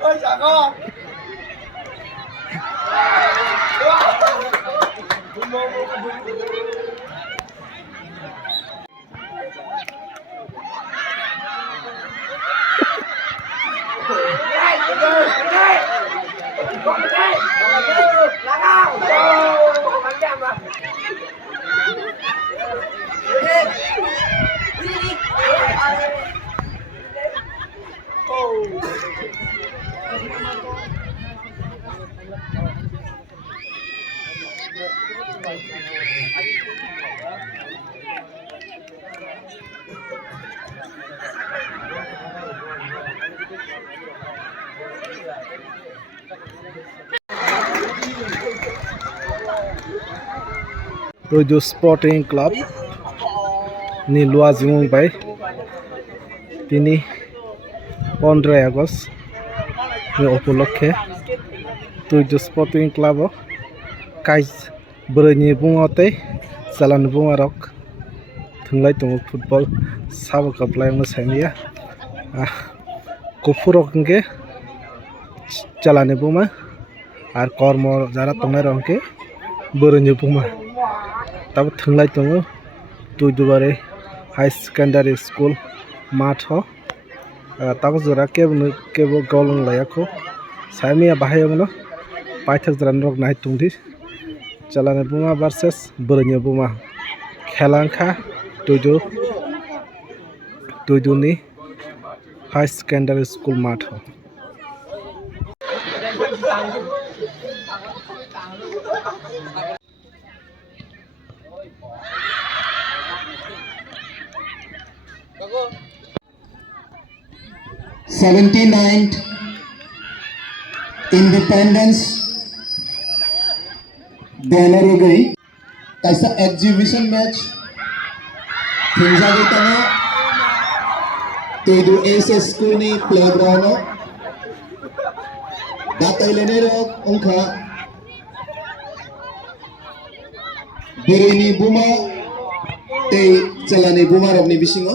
Ôi chả con. Tujuh Sporting Club ni luar Zimung Bay tini 15 Agust ni উপলক্ষে Tujuh Sporting Club কাজ বরনি বুঙতে চালান বুঙারক थुंलाय दङ football साबो काप्लाय मोसानिया कुफुरक के चालाने बुमा are कर्म जारा तंनाय रंके बरनि बुमा तब थुंलाय दङ तुजुबारे हाई सेकेंडरी स्कूल माठ तब जरा केबो गौलं लायाखौ सामिया बाहायमनो पाइथक जरा रक नाय तुंदि चालाने बुमा वर्सेस बरनि बुमा खेलांखा Tujuh High Secondary School Math. '79th Independence banner हो गई ऐसा एग्जीबिशन मैच हिंसा के तना Tujuh SS School ni playground datay lene rok ongka birini buma te jalani buma rok ni bisingo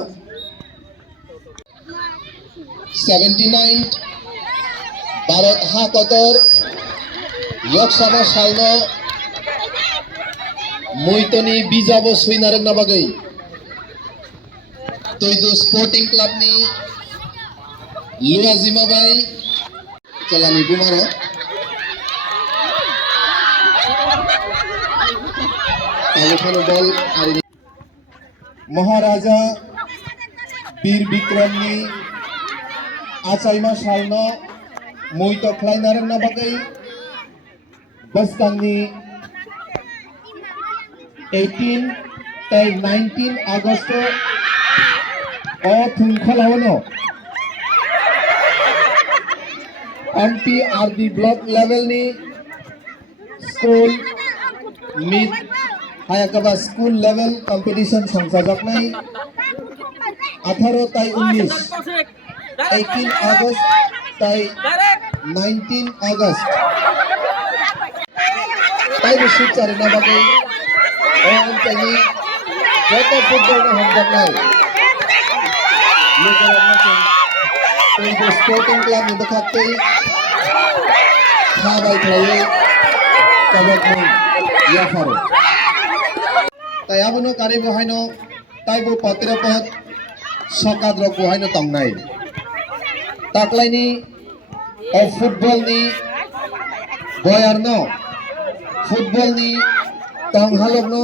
79th Bharat Hakotor Yoksama Salno Muitoni Bijabo Suinarek Nabagai Tujuh Sporting Club ni Lua Zimabai Jalani Bumaro Telephone ball hari Maharaja Bir Bikram ni Achaima Salno Muito Kleinarek Nabagai Bastang ni 18 till 19 August Thungkhalawano MPRD block level ni school meet hayakaba school level competition sangsajak nai 18 tai 19 18 August tai 19 August tai bisik cari na bagai orang tani jatuh football na handak nai Tujuh Sporting Club ni dekati Habai Klay Kabak mo Yafaro Tayabono kari buhaino Taibo patirapot Sokadrok buhaino tangnay Taklay ni O football ni Boyarno Football ni Tanghalog no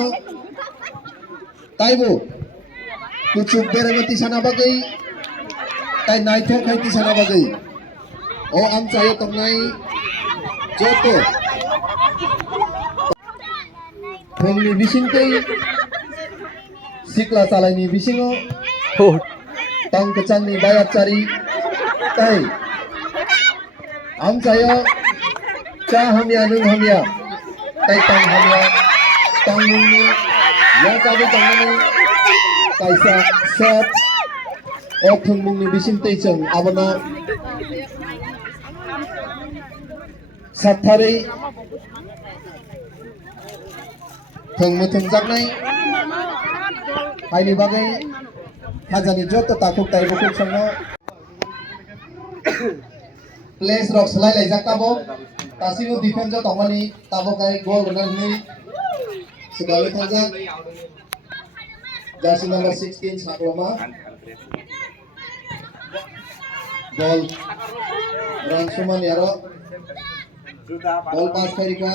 Taibo Kucuk beramati sana bagay tay naithok haiti sana bagay o am chayo tongnai joto thongni bisingtei sikla chalai ni bisingo Oh, tong kecang ni bayar cari tay am saya cha hamya nung hamya tay tong hamya tong nung ni ya kami tong ni kaisa set o thung nung ni bisim tay chang abana sathari thung muthung jaknai haini bagai hajani joto takuk tai bukuk sangno place rock selai lai jak tabo tasimu defense jo tongmani tabo kai goal runner ni sebagai thajak jersey number 16 sakloma goal run suman yaro goal pass karika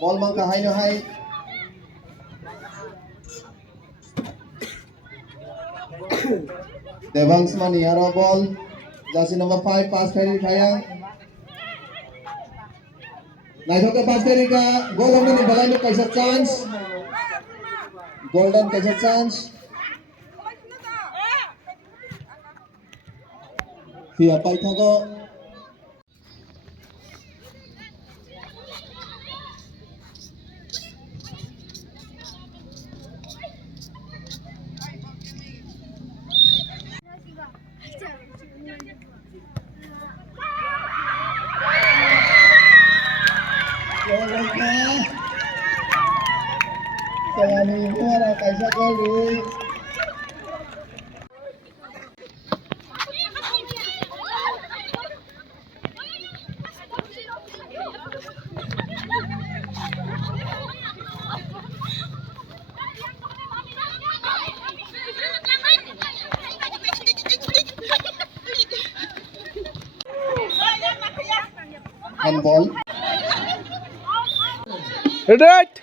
ball mangka hai no hai Devang Smani yaro ball jersey number 5 pass kari khaya naithoka pass kari ka goal हमने balai no kaisa chance golden kaisa chance Fia pai thago saya ni muara kaisa gol lui handball right.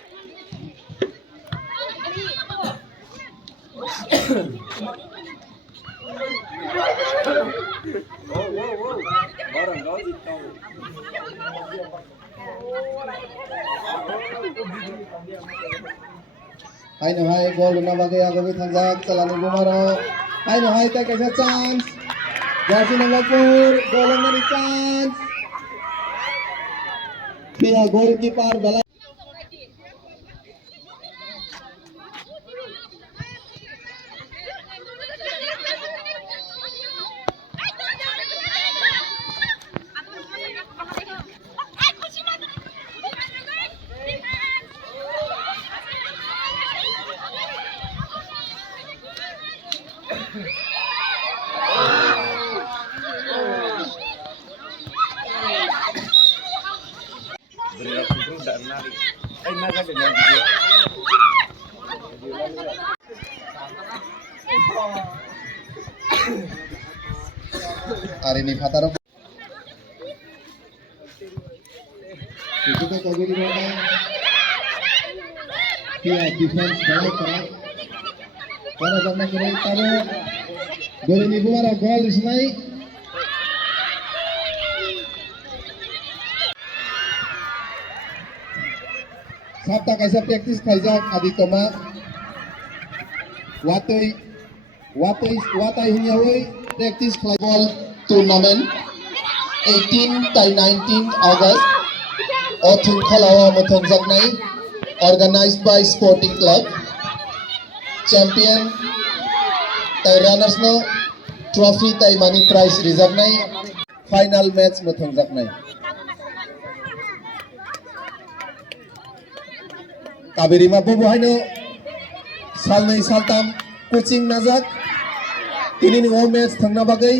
hai no hai goal na bagai agobi thangjak chalani bumaro hai no hai ta kaisa chance jersey number 4 goal ni chance Pia goalkeeper balai hari ini Fataro itu ke kogiri roda Pia defense balai kerak karena jangan kira taro gol ini buara gol isnai sabta kaisa practice khaijak aditoma watai hunyawai practice ball tournament 18 tai 19 August Othun Khalawa Muthon Jaknai organized by Sporting Club champion tai runners no trophy tai money prize reserve nai final match Muthon Jaknai Kabiri ma bobo haino salnai saltam coaching najak tini ni o match thangna bagai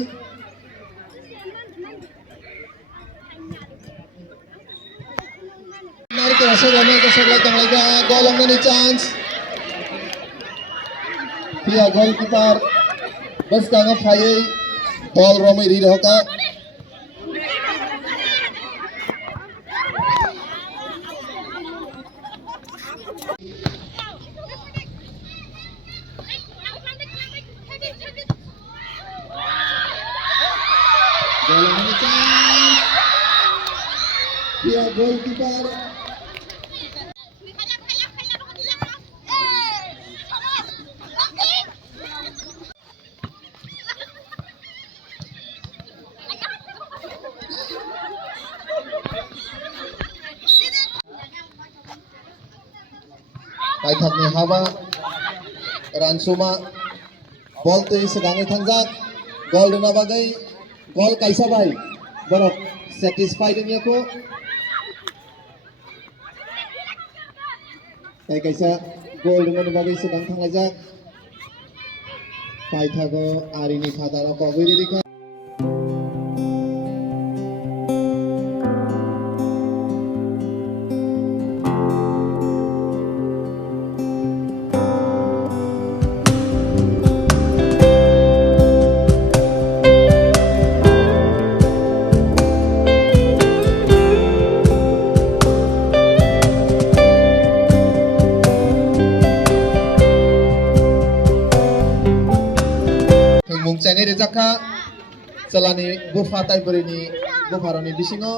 nar ke ase rana ke seglai tanglai ga goal angani chance Pia goalkeeper bas kanga phai ball romai ri roka Pia goalkeeper paithakni haba ransuma ball tui segangai thangjak goal duna bagai goal kaisa bai borok satisfied nya ko kai kaisa goal duna bagai segang thangjak paithago arini phadaro koguri rika mungcai rejakha chalani bufa taiburini bufaroni bisingo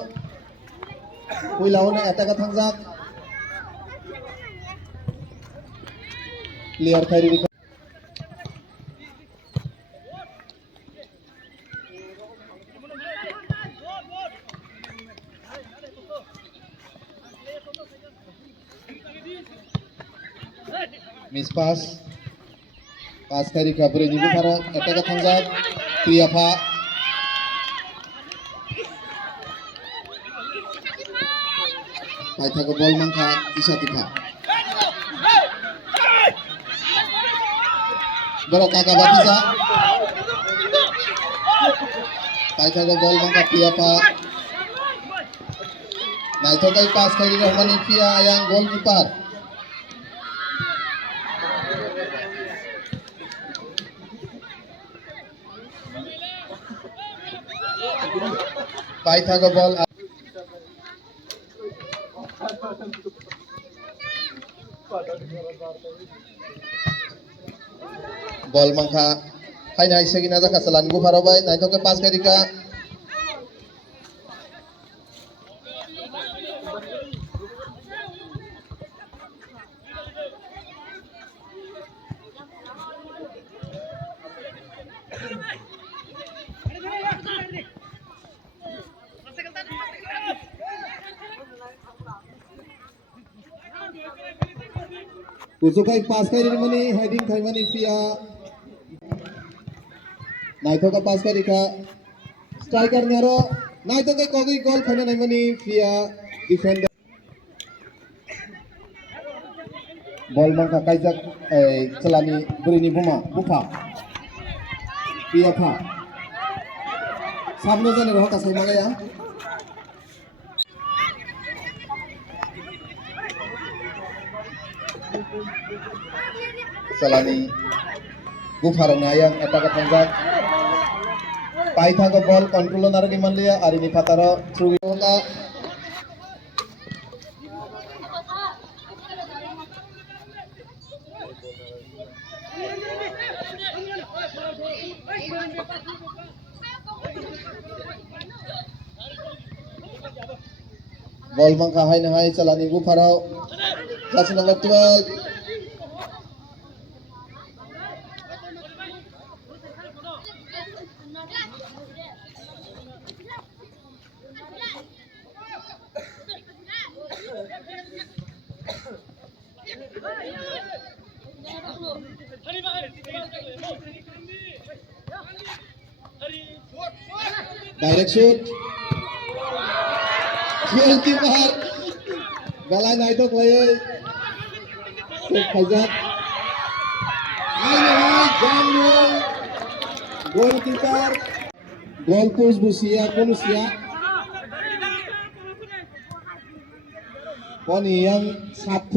puilaona ataka thangjak player khairi rika miss pass pass kari kabri ni bufara ataka thangjak Priyafa paithago ball mangkha Isatifa borok kaka batija paithago ball mangkha Priyafa naithokai pass kari rahmani Pia yang goalkeeper paithago ball ball mangkha haina isegina jaka salan gufaro bai naithokai pass kari ka Usukai pass kari mani heading khai mani Pia naithoka pass kari ka striker nyaro naithokai kogi goal khana nai mani Pia defender ball mangka kaijak chalani burini buma bufa Pia pha samno jane roh kasai magaya Salani Bufarong ayang ataka thangjak paithago ball control narani manlia arini phataro through ka ball mangkha haina hai chalani Bufarao jersey number 12 direct shoot goalkeeper bala naithok lai Faizat Jamul goalkeeper goal post busia Polusia Poni yang 7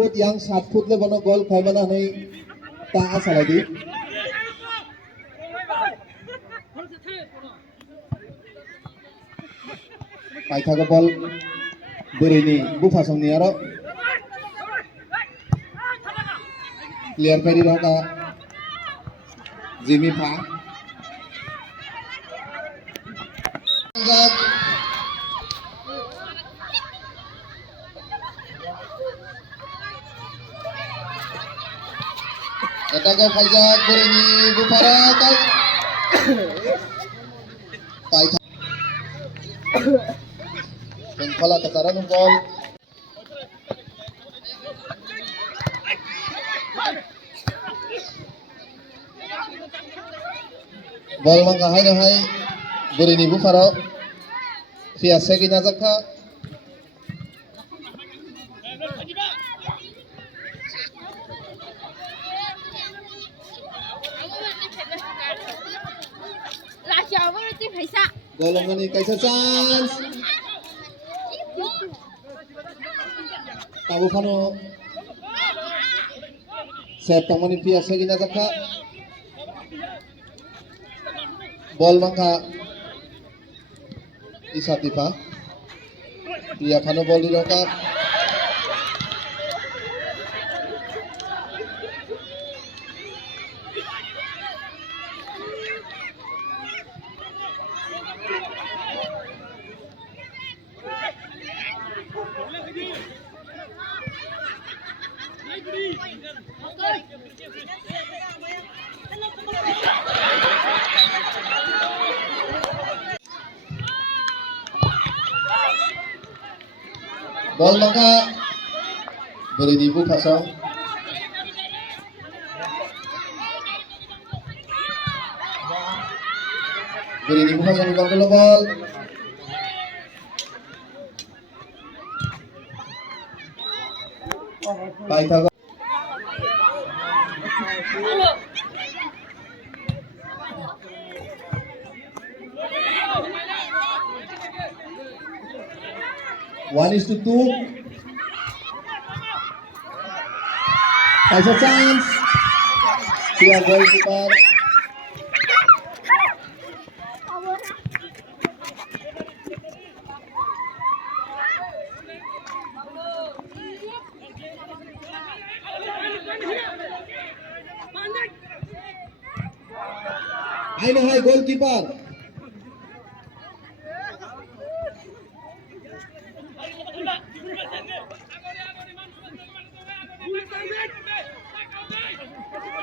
foot le bano goal khai mana nei ta asaladi paithago ball burini bufa songni aro player kari roka Jimmy Pha Ataka Faizat burini bufara kai paitha Pengkola kataran ball bol mang kahai na hai beri ni bufaro via segina zakha golong ni kaisa chance tabu phano sep tangmani via segina zakha bol mangka isatifa dia phano bol di roka bol mangka beri di bu pasang beri di bu pasang bol baik thago 1:2 kaisa chance dia goalkeeper Aina hai goalkeeper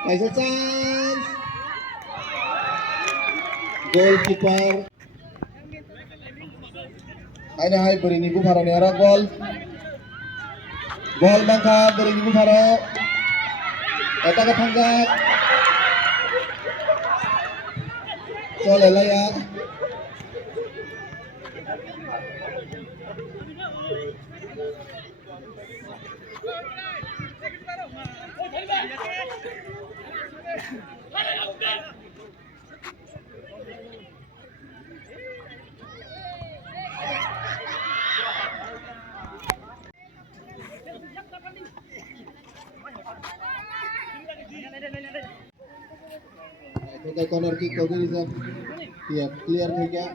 kaisa chance goalkeeper Aina hai beri ni bufaro ni ara gol mangka beri ni bufaro eta ka thangjak Soleh laya itu corner kick ko gini sab ya clear થઈ ગયા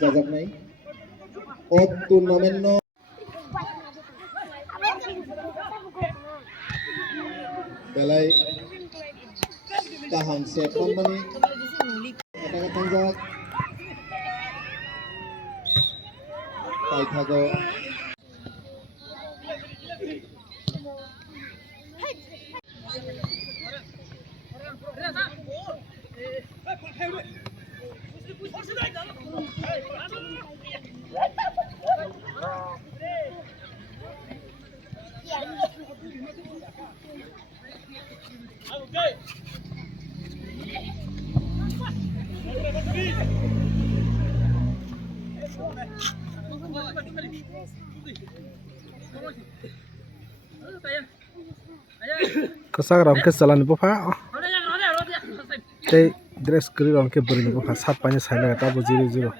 jajak naik turnamen no balai kahang sepon mani kata tangjak tai thago kesak ram ke jalan bufa tei dress kri ram ke beri bufa sat pani saila ta bu 0-0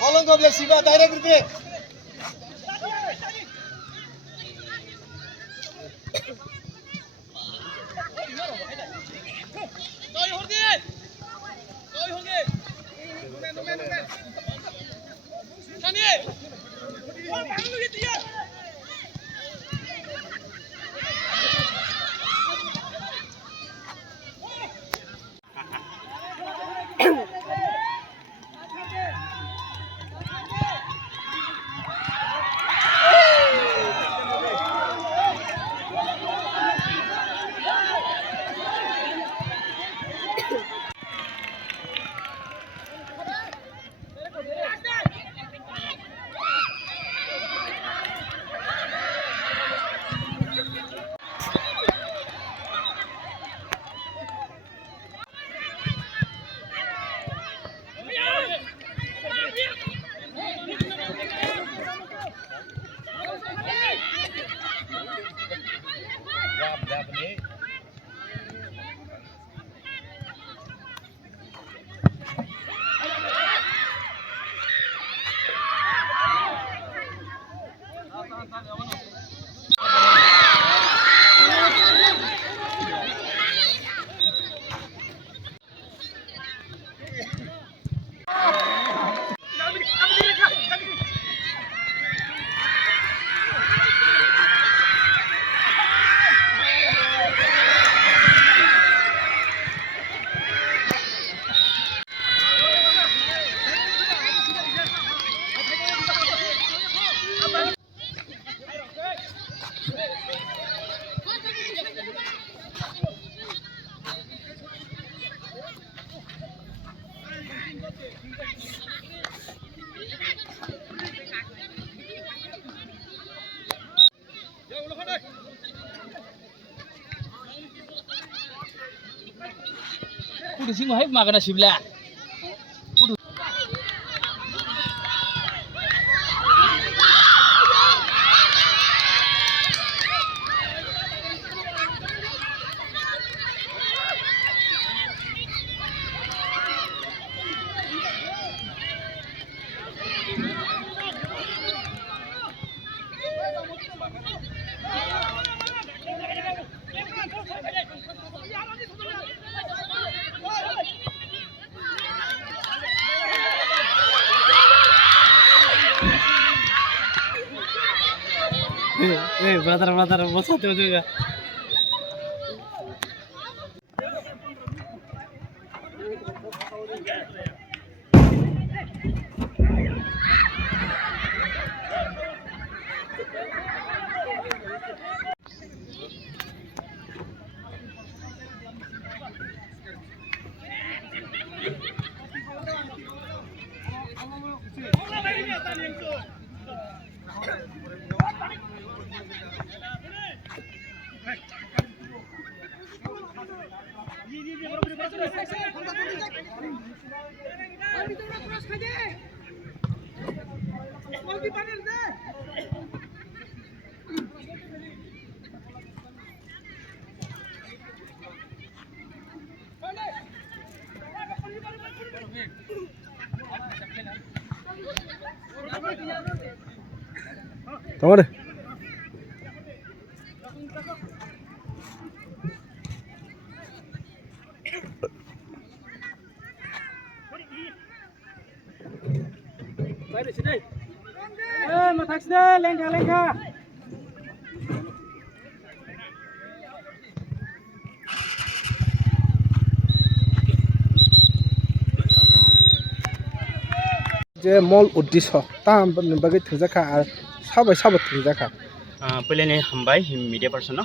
Bolong kau boleh siapa direct itu. Kudu sing mahal makan sebelah. Brother, bos satu juga. tong de je mol uddisho tam bagai thujaka ar sabai thujaka पहले ने हमबाय media person न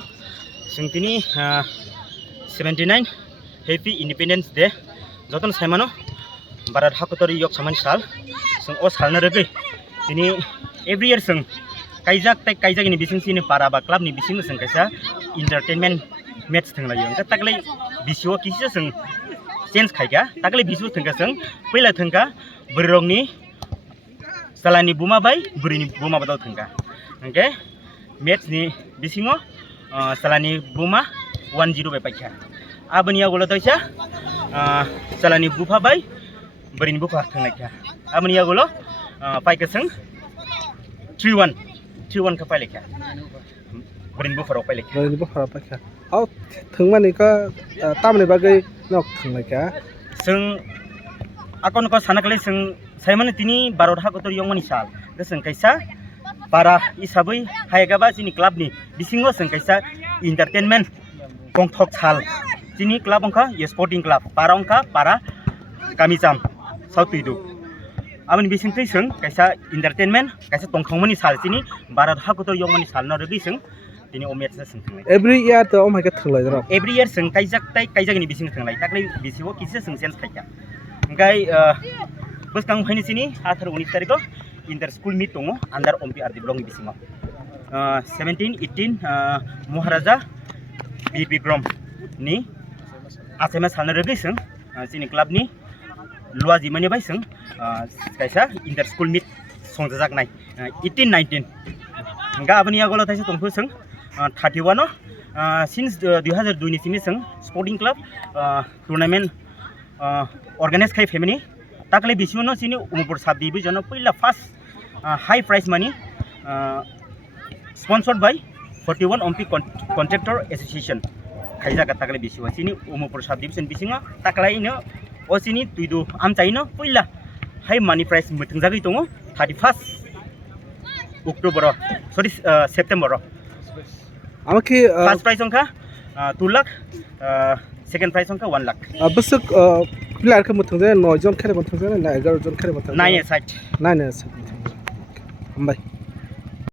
जों दिनै 79 happy independence day जतन साइमानो Bharat हाकतरी yok saman sal जों ओ सालना रगै दिनै every year जों काइजाक नि बिसिं सिनि पारा बा क्लब नि बिसिं जों काइसा एंटरटेनमेंट मैच थंलायो ओंका ताकलै बिसिओ किसे जों चेंज खायगा ताकलै बिसु थंगा जों पहिला थंगा बररंनि सालानि बुमा बाय बुरिनि बुमा बादाव थंगा ओंके मैच नि बिसिङो सालानि बुमा 1-0 बाय पाइखा आबनि आगोलो तैसा सालानि बुफा बाय बरिनि बुफा थंनायखा आबनि आगोलो पाइकसं 3-1 का पाइलेखा बरिनि बुफाराव पाइलेखा bari bo khara paikha au thungmani ka tamni bagai nok thunglaika जों akon ko sanakle जों साइमन तिनी भारत हाकतर यंगमनि साल जों काइसा पारा हिसाबै हायगाबा जिनि क्लाबनि बिसिङो जों काइसा एंटरटेनमेंट गंथक साल जिनि क्लाब अंका स्पोर्टिं क्लाब पारा अंका पारा गामिजाम साउथुइदु आबनि बिसिंथै जों काइसा एंटरटेनमेंट काइसा तंथंमनि साल जिनि भारत हाकतर यंगमनि साल न रगै जों दिनै ओ मैच जों थंलाय every year to omai ka thunglai ro every year जों काइजाकनि बिसिं थंलाय ताकलै बिसिङो किसे जों चेंज खायका ओंखाय बसकां फाइनिसिनि 18-19 तारिखआव इंटर स्कूल मीट दङ अंडर ओमपी आरडी ब्लक नि बिसिङाव 17-18 महाराजा बी बिक्रम नि आसामा सालना रगै जों जोंनि क्लाबनि लुवा जिमानि बाय जों काइसा इंटर स्कूल मीट संजाजाकनाय 18-19 गाबनि आगोलाव थाइसे दंफो जों 31 सिन्स 2002 नि सिनि जों स्पोर्टिं क्लब टूर्नामेंट ऑर्गेनाइज खाय फेमिनि ताकले बिसिनो सिनि उमपुर सब डिवीजन पहिला first high prize money sponsored by 41 ओमपी कॉन्ट्रैक्टर एसोसिएशन खायजागा ताकले बिसिवा सिनि उमपुर सब डिवीजन बिसिङा ताकलाइनो ओ सिनि तुइदु आमचाइनो पहिला हाई मनी प्राइस मथंजागै दङ 31 अक्टोबर सरी सेप्टेम्बर amaki फर्स्ट प्राइस अंका 2 लाख सेकेंड प्राइस अंका 1 lakh busuk player ka muthungje 9 jon khare muthungje na 11 jon khare muthungje 9 side 9 hambai